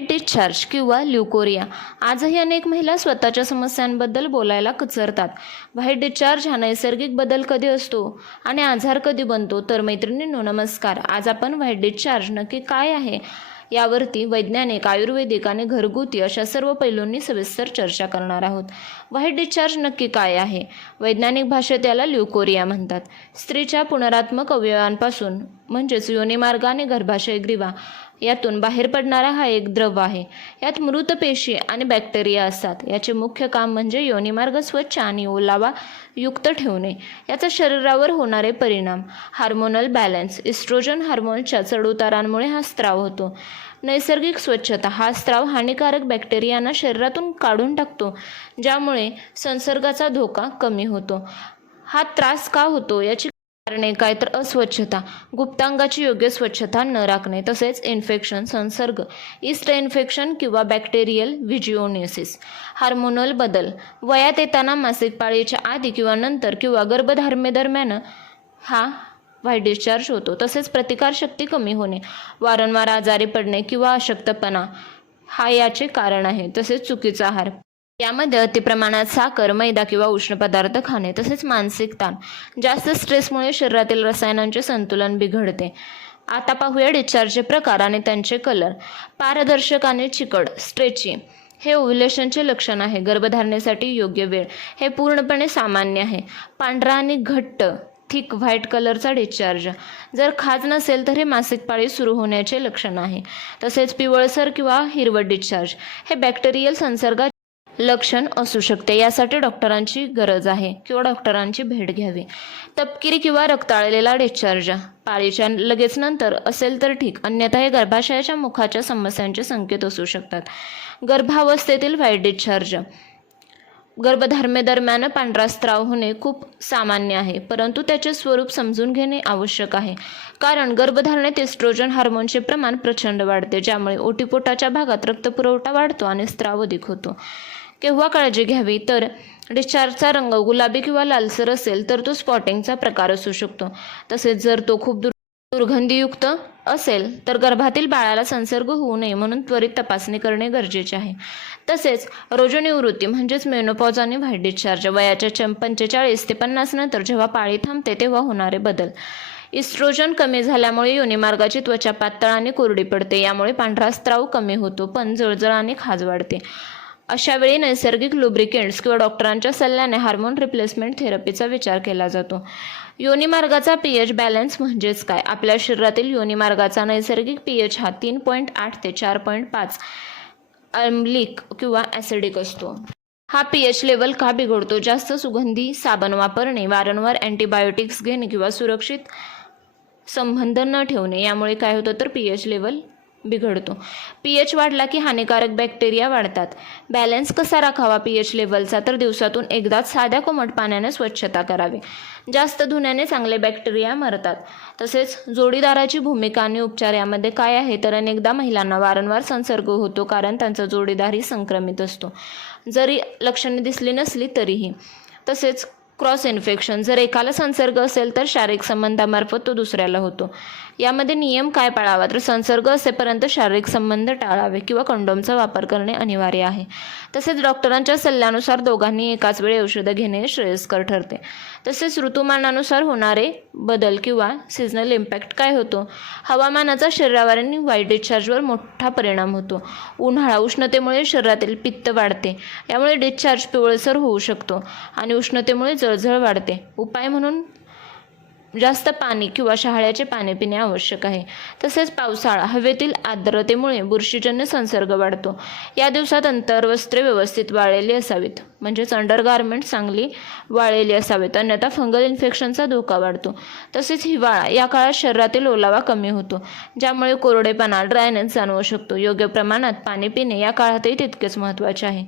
White discharge किंवा ल्युकोरिया. आजही अनेक महिला स्वतःच्या समस्यांबद्दल बोलायला कचरतात. व्हाईट डिस्चार्ज हा नैसर्गिक बदल कधी असतो आणि आजार कधी बनतो? तर मैत्रिणींनो नमस्कार. आज आपण व्हाईट डिस्चार्ज नक्की काय आहे यावरती वैज्ञानिक, आयुर्वेदिक आणि घरगुती अशा सर्व पैलूंनी सविस्तर चर्चा करणार आहोत. व्हाईट डिस्चार्ज नक्की काय आहे? वैज्ञानिक भाषेत याला ल्युकोरिया म्हणतात. स्त्रीच्या पुनरात्मक अवयवांपासून म्हणजेच योनिमार्ग आणि गर्भाशय ग्रीवा यातून बाहेर पडणारा हा एक द्रव आहे. यात मृत पेशी आणि बॅक्टेरिया असतात. याचे मुख्य काम म्हणजे योनिमार्ग स्वच्छ आणि ओलावा युक्त ठेवणे. याचा शरीरावर होणारे परिणाम: हार्मोनल बॅलन्स. इस्ट्रोजन हार्मोनच्या चढउतारांमुळे हा स्त्राव होतो. नैसर्गिक स्वच्छता. हा स्त्राव हानिकारक बॅक्टेरियांना शरीरातून काढून टाकतो, ज्यामुळे संसर्गाचा धोका कमी होतो. हा त्रास का होतो याची कारणे काय? तर अस्वच्छता, गुप्तांगाची योग्य स्वच्छता न राखणे, तसेच इन्फेक्शन, संसर्ग, ईस्ट इन्फेक्शन किंवा बॅक्टेरियल व्हिजिओनिसिस. हार्मोनल बदल. वयात येताना, मासिक पाळीच्या आधी किंवा नंतर किंवा गर्भधारणेदरम्यान हा व्हाईट डिस्चार्ज होतो. तसेच प्रतिकारशक्ती कमी होणे, वारंवार आजारी पडणे किंवा अशक्तपणा हा याचे कारण आहे. तसेच चुकीचा आहार, यामध्ये अतिप्रमाणात साखर, मैदा किंवा उष्ण पदार्थ खाणे. तसेच मानसिक ताण. जास्त स्ट्रेसमुळे शरीरातील रसायनांचे संतुलन बिघडते. आता पाहूया डिस्चार्जचे प्रकार आणि त्यांचे कलर. पारदर्शक आणि चिकट, स्ट्रेची, हे ओव्ह्युलेशनचे लक्षण आहे. गर्भधारणेसाठी योग्य वेळ, हे पूर्णपणे सामान्य आहे. पांढरा आणि घट्ट, थिक व्हाईट कलरचा डिस्चार्ज, जर खाज नसेल तर हे मासिक पाळी सुरू होण्याचे लक्षण आहे. तसेच पिवळसर किंवा हिरवट डिस्चार्ज, हे बॅक्टेरियल संसर्गाचे लक्षण असू शकते. यासाठी डॉक्टरांची गरज आहे किंवा डॉक्टरांची भेट घ्यावी. तपकिरी किंवा रक्ताळलेला डिस्चार्ज, पाळीच्या लगेच नंतर असेल तर ठीक, अन्यथा हे गर्भाशयाच्या मुखाच्या समस्यांचे संकेत असू शकतात. गर्भावस्थेतील व्हाईट डिस्चार्ज. गर्भधारणेदरम्यान पांढरा स्त्राव होणे खूप सामान्य आहे, परंतु त्याचे स्वरूप समजून घेणे आवश्यक आहे. कारण गर्भधारणेत एस्ट्रोजन हार्मोनचे प्रमाण प्रचंड वाढते, ज्यामुळे ओटीपोटाच्या भागात रक्तपुरवठा वाढतो आणि स्त्राव अधिक होतो. केव्हा काळजी घ्यावी? तर डिस्चार्जचा रंग गुलाबी किंवा लालसर असेल तर तो स्पॉटिंगचा प्रकार असू शकतो. तसेच जर तो खूप दुर्गंधीयुक्त असेल तर गर्भातील बाळाला संसर्ग होऊ नये म्हणून त्वरित तपासणी करणे गरजेचे आहे. तसेच रोजनिवृत्ती म्हणजेच मेनोपॉज आणि व्हाईट डिस्चार्ज. वयाच्या 45 ते 50 नंतर जेव्हा पाळी थांबते तेव्हा होणारे बदल. इस्ट्रोजन कमी झाल्यामुळे योनिमार्गाची त्वचा पातळ आणि कोरडी पडते. यामुळे पांढरा स्त्राव कमी होतो, पण जळजळ आणि खाज वाढते. अशा वेळी नैसर्गिक लुब्रिकेंट्स किंवा डॉक्टरांच्या सल्ल्याने हार्मोन रिप्लेसमेंट थेरपीचा विचार केला जातो. योनिमार्गाचा पीएच बॅलन्स म्हणजेच काय? आपल्या शरीरातील योनिमार्गाचा नैसर्गिक पीएच हा 3.8 ते 4.5 आम्लिक किंवा ॲसिडिक असतो. हा पीएच लेवल का बिघडतो? जास्त सुगंधी साबण वापरणे, वारंवार अँटीबायोटिक्स घेणे किंवा सुरक्षित संबंध न ठेवणे यामुळे काय होतं तर पीएच लेवल बिघडतो. पीएच वाढला की हानिकारक बॅक्टेरिया वाढतात. बॅलन्स कसा राखावा पीएच लेवलचा? तर दिवसातून एकदाच साध्या कोमट पाण्याने स्वच्छता करावी. जास्त धुण्याने चांगले बॅक्टेरिया मरतात. तसेच जोडीदाराची भूमिका आणि उपचार यामध्ये काय आहे? तर अनेकदा महिलांना वारंवार संसर्ग होतो कारण त्यांचा जोडीदारही संक्रमित असतो, जरी लक्षणे दिसली नसली तरीही. तसेच क्रॉस इन्फेक्शन, जर एकाला संसर्ग असेल तर शारीरिक संबंधामार्फत तो दुसऱ्याला होतो. यामध्ये नियम काय पाळावा? तर संसर्ग असेपर्यंत शारीरिक संबंध टाळावे किंवा कंडोमचा वापर करणे अनिवार्य आहे. तसेच डॉक्टरांच्या सल्ल्यानुसार दोघांनी एकाच वेळी औषधं घेणे श्रेयस्कर ठरते. तसेच ऋतुमानानुसार होणारे बदल किंवा सीझनल इम्पॅक्ट काय होतो? हवामानाचा शरीरावर आणि व्हाईट डिस्चार्जवर मोठा परिणाम होतो. उन्हाळा, उष्णतेमुळे शरीरातील पित्त वाढते, यामुळे डिस्चार्ज पिवळसर होऊ शकतो आणि उष्णतेमुळे जळजळ वाढते. उपाय म्हणून जास्त पाणी किंवा शहाळ्याचे पाणी पिणे आवश्यक आहे. तसेच पावसाळा, हवेतील आर्द्रतेमुळे बुरशीजन्य संसर्ग वाढतो. या दिवसात अंतर्वस्त्रे व्यवस्थित वाळलेली असावीत, म्हणजेच अंडरगारमेंट चांगली वाळलेली असावीत, अन्यथा फंगल इन्फेक्शनचा धोका वाढतो. तसेच हिवाळा, या काळात शरीरातील ओलावा कमी होतो, ज्यामुळे कोरडेपणा, ड्रायनेस जाणवू शकतो. योग्य प्रमाणात पाणी पिणे या काळातही तितकेच महत्त्वाचे आहे.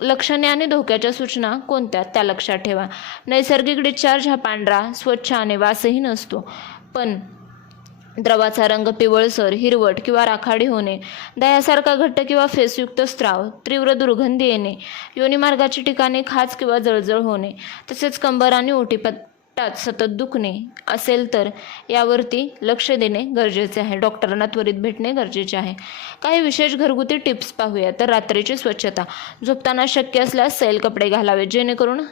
लक्षणे आणि धोक्याच्या सूचना कोणत्या त्या लक्षात ठेवा. नैसर्गिक डिस्चार्ज हा पांढरा, स्वच्छ आणि वासही नसतो, पण द्रवाचा रंग पिवळसर, हिरवट किंवा राखाडी होणे, दह्यासारखा घट्ट किंवा फेसयुक्त स्त्राव, तीव्र दुर्गंधी येणे, योनिमार्गाची ठिकाणी खाज किंवा जळजळ होणे, तसेच कंबर आणि पोटात सतत दुखणे असेल तर यावरती लक्ष देणे गरजेचे आहे. डॉक्टरांना त्वरित भेटणे गरजेचे आहे. काही विशेष घरगुती टिप्स पाहूया. तर रात्रीची स्वच्छता. झोपताना शक्य असल्यास सैल कपडे घालावेत, जेणेकरून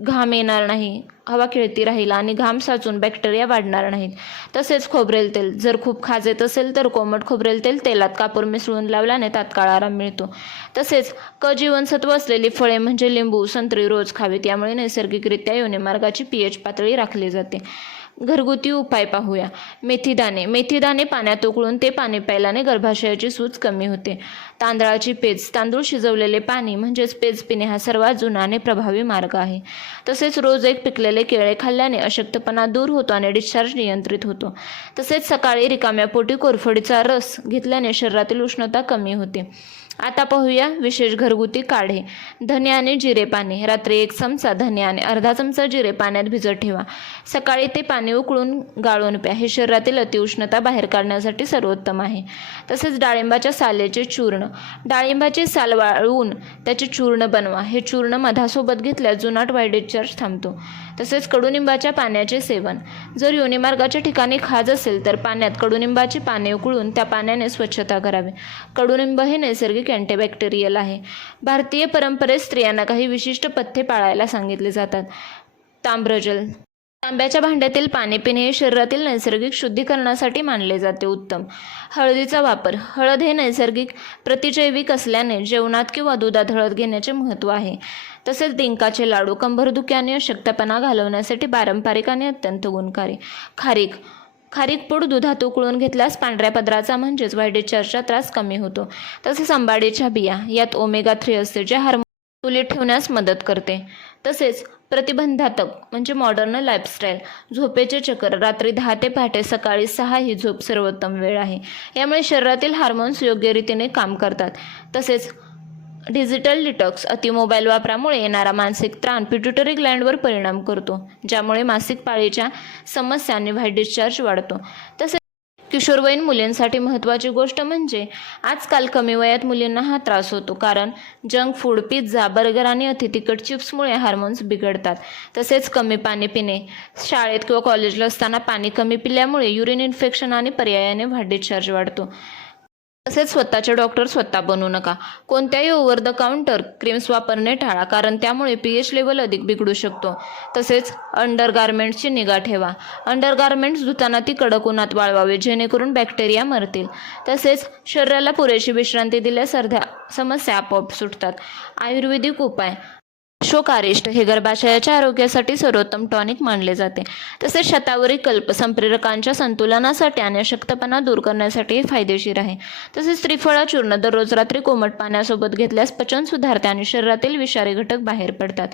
घाम येणार नाही, हवा खेळती राहील आणि घाम साचून बॅक्टेरिया वाढणार नाहीत. तसेच खोबरेल तेल. जर खूप खाज येत असेल तर कोमट खोबरेल तेल तेलात कापूर मिसळून लावल्याने तात्काळ आराम मिळतो. तसेच जीवनसत्व असलेली फळे म्हणजे लिंबू, संत्री रोज खावीत. यामुळे नैसर्गिकरित्या योनिमार्गाची pH पातळी राखली जाते. घरगुती उपाय पाहूया. मेथीदाणे. मेथीदाणे पाण्यात उकळून ते पाणी प्यायल्याने गर्भाशयाची सूज कमी होते. तांदळाची पेज. तांदूळ शिजवलेले पाणी म्हणजेच पेज पिणे हा सर्वात जुना आणि प्रभावी मार्ग आहे. तसेच रोज एक पिकलेले केळे खाल्ल्याने अशक्तपणा दूर होतो आणि डिस्चार्ज नियंत्रित होतो. तसेच सकाळी रिकाम्या पोटी कोरफडीचा रस घेतल्याने शरीरातील उष्णता कमी होते. आता पाहूया विशेष घरगुती काढे. धने आणि जिरे पाणी. रात्री 1 चमचा धने आणि अर्धा चमचा जिरे पाण्यात भिजत ठेवा. सकाळी ते पाणी उकळून गाळून प्या. हे शरीरातील अतिउष्णता बाहेर काढण्यासाठी सर्वोत्तम आहे. तसेच डाळिंबाच्या सालेचे चूर्ण. डाळिंबाची साल वाळवून त्याचे चूर्ण बनवा. हे चूर्ण मधासोबत घेतल्यास जुनाट वाईट डिस्चार्ज थांबतो. तसेच कडुनिंबाच्या पाण्याचे सेवन. जर योनिमार्गाच्या ठिकाणी खाज असेल तर पाण्यात कडुनिंबाची पाने उकळून त्या पाण्याने स्वच्छता करावी. कडुनिंब हे नैसर्गिक अँटीबॅक्टेरियल आहे. भारतीय परंपरेत स्त्रियांना काही विशिष्ट पथ्ये पाळायला सांगितले जातात. ताम्रजल. तांब्याच्या भांड्यातील पाणी पिणे हे शरीरातील नैसर्गिक शुद्धीकरणासाठी मानले जाते. उत्तम. हळदीचा वापर. हळद हे नैसर्गिक प्रतिजैविक असल्याने जेवणात किंवा दुधात हळद घेण्याचे महत्त्व आहे. तसेच डिंकाचे लाडू कंबरदुखी आणि अशक्तपणा घालवण्यासाठी पारंपरिक आणि अत्यंत गुणकारी. खारीक. खारीक पूड दुधात उकळून घेतल्यास पांढऱ्या पदराचा म्हणजेच व्हाईट डिस्चार्जचा त्रास कमी होतो. तसेच आंबाडीच्या बिया. यात ओमेगा 3 असते, जे हार्मोन संतुलित ठेवण्यास मदत करते. तसेच प्रतिबंधात्मक म्हणजे मॉडर्न लाईफस्टाईल. झोपेचे चक्र. रात्री 10 ते पहाटे सकाळी 6 ही झोप सर्वोत्तम वेळ आहे. यामुळे शरीरातील हार्मोन्स योग्य रीतीने काम करतात. तसेच डिजिटल डिटॉक्स. अति मोबाईल वापरामुळे येणारा मानसिक ताण पिट्युटरी ग्लँडवर परिणाम करतो, ज्यामुळे मासिक पाळीच्या समस्या आणि व्हाईट डिस्चार्ज वाढतो. तसेच किशोरवयीन मुलींसाठी महत्त्वाची गोष्ट म्हणजे आजकाल कमी वयात मुलींना हा त्रास होतो, कारण जंक फूड, पिझ्झा, बर्गर आणि अतितिखट चिप्समुळे हार्मोन्स बिघडतात. तसेच कमी पाणी पिणे. शाळेत किंवा कॉलेजला असताना पाणी कमी पिल्यामुळे युरिन इन्फेक्शन आणि पर्यायाने व्हाईट डिस्चार्ज वाढतो. तसेच स्वतःचे डॉक्टर स्वतः बनू नका. कोणत्याही ओव्हर द काउंटर क्रीम्स वापरणे टाळा, कारण त्यामुळे pH लेवल अधिक बिघडू शकतो. तसेच अंडरगार्मेंट्सची निगा ठेवा. अंडरगार्मेंट्स धुताना ती कडक उन्हात वाळवावे, जेणेकरून बॅक्टेरिया मरतील. तसेच शरीराला पुरेशी विश्रांती दिल्यास अर्ध्या समस्या आपोआप सुटतात. आयुर्वेदिक उपाय. अशोकारिष्ट हे गर्भाशयाच्या आरोग्यासाठी सर्वोत्तम टॉनिक मानले जाते. तसेच शतावरी कल्प संप्रेरकांच्या संतुलनासाठी आणि अशक्तपणा दूर करण्यासाठी फायदेशीर आहे. तसेच त्रिफळा चूर्ण दररोज रात्री कोमट पाण्यासोबत घेतल्यास पचन सुधारते आणि शरीरातील विषारी घटक बाहेर पडतात.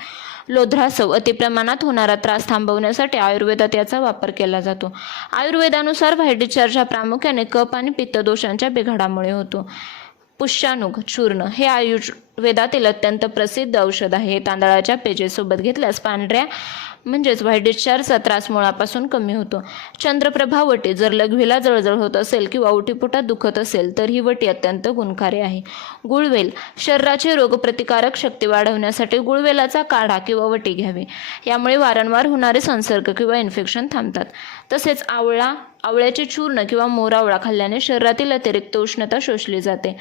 लोध्रासव. अतिप्रमाणात होणारा त्रास थांबवण्यासाठी आयुर्वेदात याचा वापर केला जातो. आयुर्वेदानुसार व्हाईट डिस्चार्ज हा प्रामुख्याने कफ आणि पित्त दोषांच्या बिघाडामुळे होतो. पुष्यानुग चूर्ण हे आयुर्वेदातील अत्यंत प्रसिद्ध औषध आहे. हे तांदळाच्या पेजेसोबत घेतल्यास पांढऱ्या म्हणजेच व्हाईट डिस्चार्जचा त्रास मुळापासून कमी होतो. चंद्रप्रभा वटी. जर लघवीला जळजळ होत असेल किंवा ओटीपोटात दुखत असेल तर ही वटी अत्यंत गुणकारी आहे. गुळवेल. शरीराची रोगप्रतिकारक शक्ती वाढवण्यासाठी गुळवेलाचा काढा किंवा वटी घ्यावी. यामुळे वारंवार होणारे संसर्ग किंवा इन्फेक्शन थांबतात. तसेच आवळ्याचे चूर्ण किंवा मोरावळा खाल्ल्याने शरीरातील अतिरिक्त उष्णता शोषली जाते.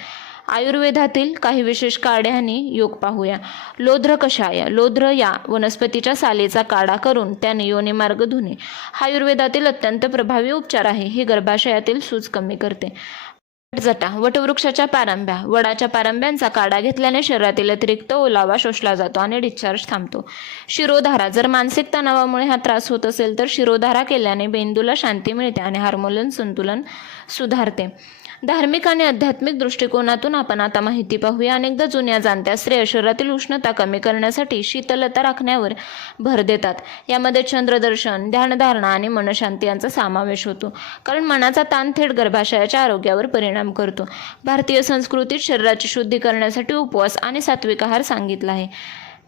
आयुर्वेदातील काही विशेष काढे आणि योग पाहूया. लोध्र कषाय. लोध्र या वनस्पतीच्या सालीचा काढा करून त्याने योनिमार्ग धुणे हा आयुर्वेदातील अत्यंत प्रभावी उपचार आहे. हे गर्भाशयातील सूज कमी करते. वटजटा. वटवृक्षाच्या पारंब्या. वडाच्या पारंब्यांचा काढा घेतल्याने शरीरातील अतिरिक्त ओलावा शोषला जातो आणि डिस्चार्ज थांबतो. शिरोधारा. जर मानसिक तणावामुळे हा त्रास होत असेल तर शिरोधारा केल्याने मेंदूला शांती मिळते आणि हार्मोन संतुलन सुधारते. धार्मिक आणि आध्यात्मिक दृष्टिकोनातून आपण आता माहिती पाहूया. अनेकदा जुन्या जाणत्या स्त्रिया शरीरातील उष्णता कमी करण्यासाठी शीतलता राखण्यावर भर देतात. यामध्ये चंद्रदर्शन, ध्यानधारणा आणि मनशांती यांचा समावेश होतो, कारण मनाचा ताण थेट गर्भाशयाच्या आरोग्यावर परिणाम करतो. भारतीय संस्कृतीत शरीराची शुद्धी करण्यासाठी उपवास आणि सात्विक आहार सांगितला आहे.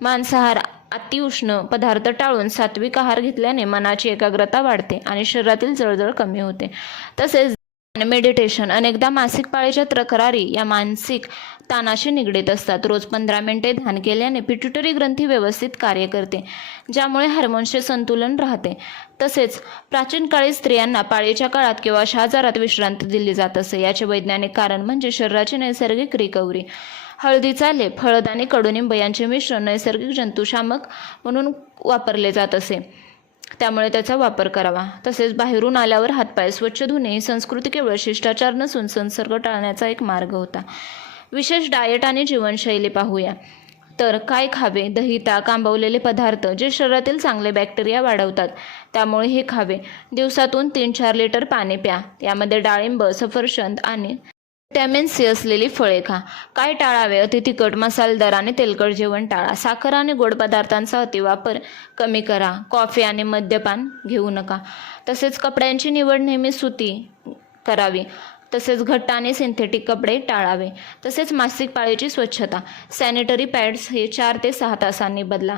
मांसाहार, अतिउष्ण पदार्थ टाळून सात्विक आहार घेतल्याने मनाची एकाग्रता वाढते आणि शरीरातील जळजळ कमी होते. तसेच मेडिटेशन अनेकदा मासिक पाळीच्या तक्रारी या मानसिक ताणाशी निगडीत असतात. रोज 15 मिनिटे ध्यान केल्याने पिट्युटरी ग्रंथी व्यवस्थित कार्य करते, ज्यामुळे हार्मोन्सचे संतुलन राहते. तसेच प्राचीन काळी स्त्रियांना पाळीच्या काळात किंवा अशा आजारात विश्रांती दिली जात असे. याचे वैज्ञानिक कारण म्हणजे शरीराची नैसर्गिक रिकव्हरी. हळदीचा लेप, हळद आणि कडुनिंब यांचे मिश्रण नैसर्गिक जंतुशामक म्हणून वापरले जात असे, त्यामुळे त्याचा वापर करावा. तसेच बाहेरून आल्यावर हातपाय स्वच्छ धुणे ही संस्कृती केवळ शिष्टाचार नसून संसर्ग टाळण्याचा एक मार्ग होता. विशेष डाएट आणि जीवनशैली पाहूया तर काय खावे. दही, ताक, आंबवलेले पदार्थ जे शरीरातील चांगले बॅक्टेरिया वाढवतात, त्यामुळे हे खावे. दिवसातून 3-4 लिटर पाणी प्या. यामध्ये डाळिंब, सफरचंद आणि व्हिटॅमिन सी असलेली फळे खा. काय टाळावे. अति तिखट, मसालेदार आणि तेलकट जेवण टाळा. साखर आणि गोड पदार्थांचा अतिवापर कमी करा. कॉफी आणि मद्यपान घेऊ नका. तसेच कपड्यांची निवड नेहमी सुती करावी. तसेच घट्ट आणि सिंथेटिक कपडे टाळावे. तसेच मासिक पाळीची स्वच्छता. सॅनिटरी पॅड्स हे 4 ते 6 तासांनी बदला.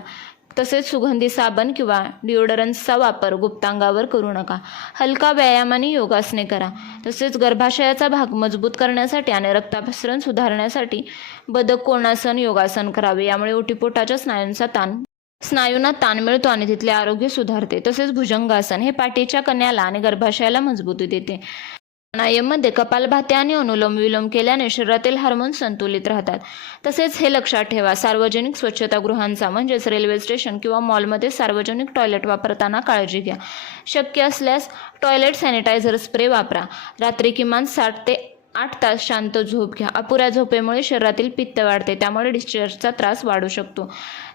तसेच सुगंधी साबण किंवा डिओडरन्सचा वापर गुप्तांगावर करू नका. हलका व्यायाम आणि योगासने करा. तसेच गर्भाशयाचा भाग मजबूत करण्यासाठी आणि रक्ताभिसरण सुधारण्यासाठी बदक कोणासन योगासन करावे. यामुळे ओटीपोटाच्या स्नायूंना ताण मिळतो आणि तिथले आरोग्य सुधारते. तसेच भुजंगासन हे पाठीच्या कण्याला आणि गर्भाशयाला मजबूती देते. प्राणायाममध्ये कपालभाती आणि अनुलोम विलोम केल्याने शरीरातील हार्मोन संतुलित राहतात. तसेच हे लक्षात ठेवा, सार्वजनिक स्वच्छतागृहांचा म्हणजेच रेल्वे स्टेशन किंवा मॉलमध्ये सार्वजनिक टॉयलेट वापरताना काळजी घ्या. शक्य असल्यास टॉयलेट सॅनिटायझर स्प्रे वापरा. रात्री किमान 7 ते 8 तास शांत झोप घ्या. अपुऱ्या झोपेमुळे शरीरातील पित्त वाढते, त्यामुळे डिस्चार्जचा त्रास वाढू शकतो.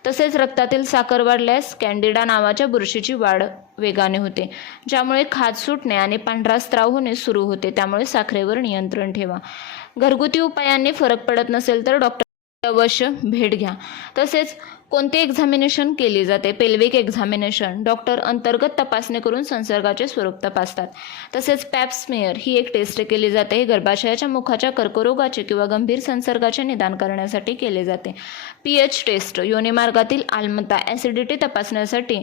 तसेच रक्तातील साखर वाढल्यास कॅन्डिडा नावाच्या बुरशीची वाढ वेगाने होते, ज्यामुळे खाज सुटणे आणि पांढरा स्त्राव होणे सुरू होते. त्यामुळे साखरेवर नियंत्रण ठेवा. घरगुती उपायांनी फरक पडत नसेल तर डॉक्टर अवश्य भेट घ्या. तसेच कोणती एक्झामिनेशन केली जाते. Pelvic examination. डॉक्टर अंतर्गत तपासणी करून संसर्गाचे स्वरूप तपासतात. तसेच पॅप स्मिअर ही एक टेस्ट केली जाते. हे गर्भाशयाच्या मुखाच्या कर्करोगाचे किंवा गंभीर संसर्गाचे निदान करण्यासाठी केले जाते. PH taste. योनिमार्गातील आम्लता, ॲसिडिटी तपासण्यासाठी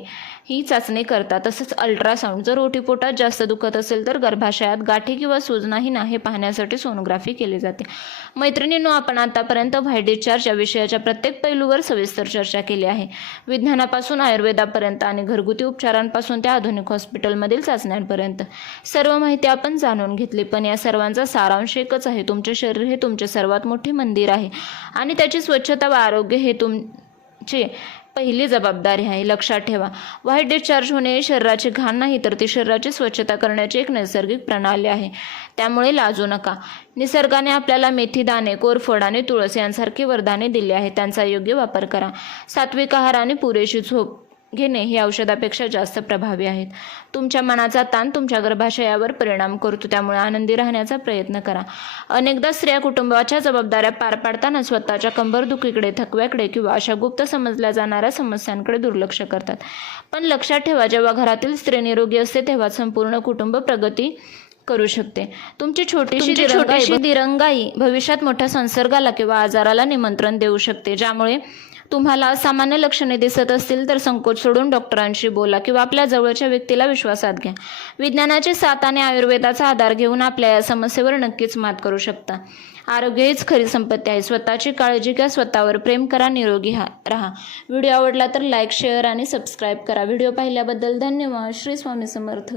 ही चाचणी करतात. तसेच अल्ट्रासाऊंड. जर ओटीपोटात जास्त दुखत असेल तर गर्भाशयात गाठी किंवा सूज नाही ना हे पाहण्यासाठी सोनोग्राफी केली जाते. मैत्रिणींनो, आपण आतापर्यंत व्हाईट डिस्चार्ज या विषयाच्या प्रत्येक पैलूवर सविस्तर चर्चा केली आहे. विज्ञानापासून आयुर्वेदापर्यंत आणि घरगुती उपचारांपासून त्या आधुनिक हॉस्पिटलमधील चाचण्यांपर्यंत सर्व माहिती आपण जाणून घेतली. पण या सर्वांचा सारांश एकच आहे. तुमचे शरीर हे तुमचे सर्वात मोठे मंदिर आहे आणि त्याची स्वच्छता व आरोग्य हे तुमचे पहिली जबाबदारी आहे. लक्षात ठेवा, व्हाईट डिस्चार्ज होणे ही शरीराची घाण नाही तर ती शरीराची स्वच्छता करण्याची एक नैसर्गिक प्रणाली आहे. त्यामुळे लाजू नका. निसर्गाने आपल्याला मेथी दाणे, कोरफड आणि तुळस यांसारखी वरदाने दिली आहेत. त्यांचा योग्य वापर करा. सात्विक आहार आणि पुरेशी झोप घेणे हे औषधापेक्षा जास्त प्रभावी आहेत. तुमच्या मनाचा ताण तुमच्या गर्भाशयावर परिणाम करतो, त्यामुळे आनंदी राहण्याचा प्रयत्न करा. अनेकदा स्त्रिया कुटुंबाच्या जबाबदाऱ्या पार पाडताना स्वतःच्या कंबरदुखीकडे, थकव्याकडे किंवा अशा गुप्त समजल्या जाणाऱ्या समस्यांकडे दुर्लक्ष करतात. पण लक्षात ठेवा, जेव्हा घरातील स्त्री निरोगी असते तेव्हा संपूर्ण कुटुंब प्रगती करू शकते. तुमची छोटीशी दिरंगाई भविष्यात मोठ्या संसर्गाला किंवा आजाराला निमंत्रण देऊ शकते. ज्यामुळे तुम्हाला असामान्य लक्षणे दिसत असतील तर संकोच सोडून डॉक्टरांशी बोला किंवा आपल्या जवळच्या व्यक्तीला विश्वासात घ्या. विज्ञानाची साथ आणि आयुर्वेदाचा आधार घेऊन आपल्या या समस्येवर नक्कीच मात करू शकता. आरोग्य हीच खरी संपत्ती आहे. स्वतःची काळजी घ्या, स्वतःवर प्रेम करा, निरोगी राहा. व्हिडिओ आवडला तर लाईक, शेअर आणि सबस्क्राईब करा. व्हिडिओ पाहिल्याबद्दल धन्यवाद. श्री स्वामी समर्थ.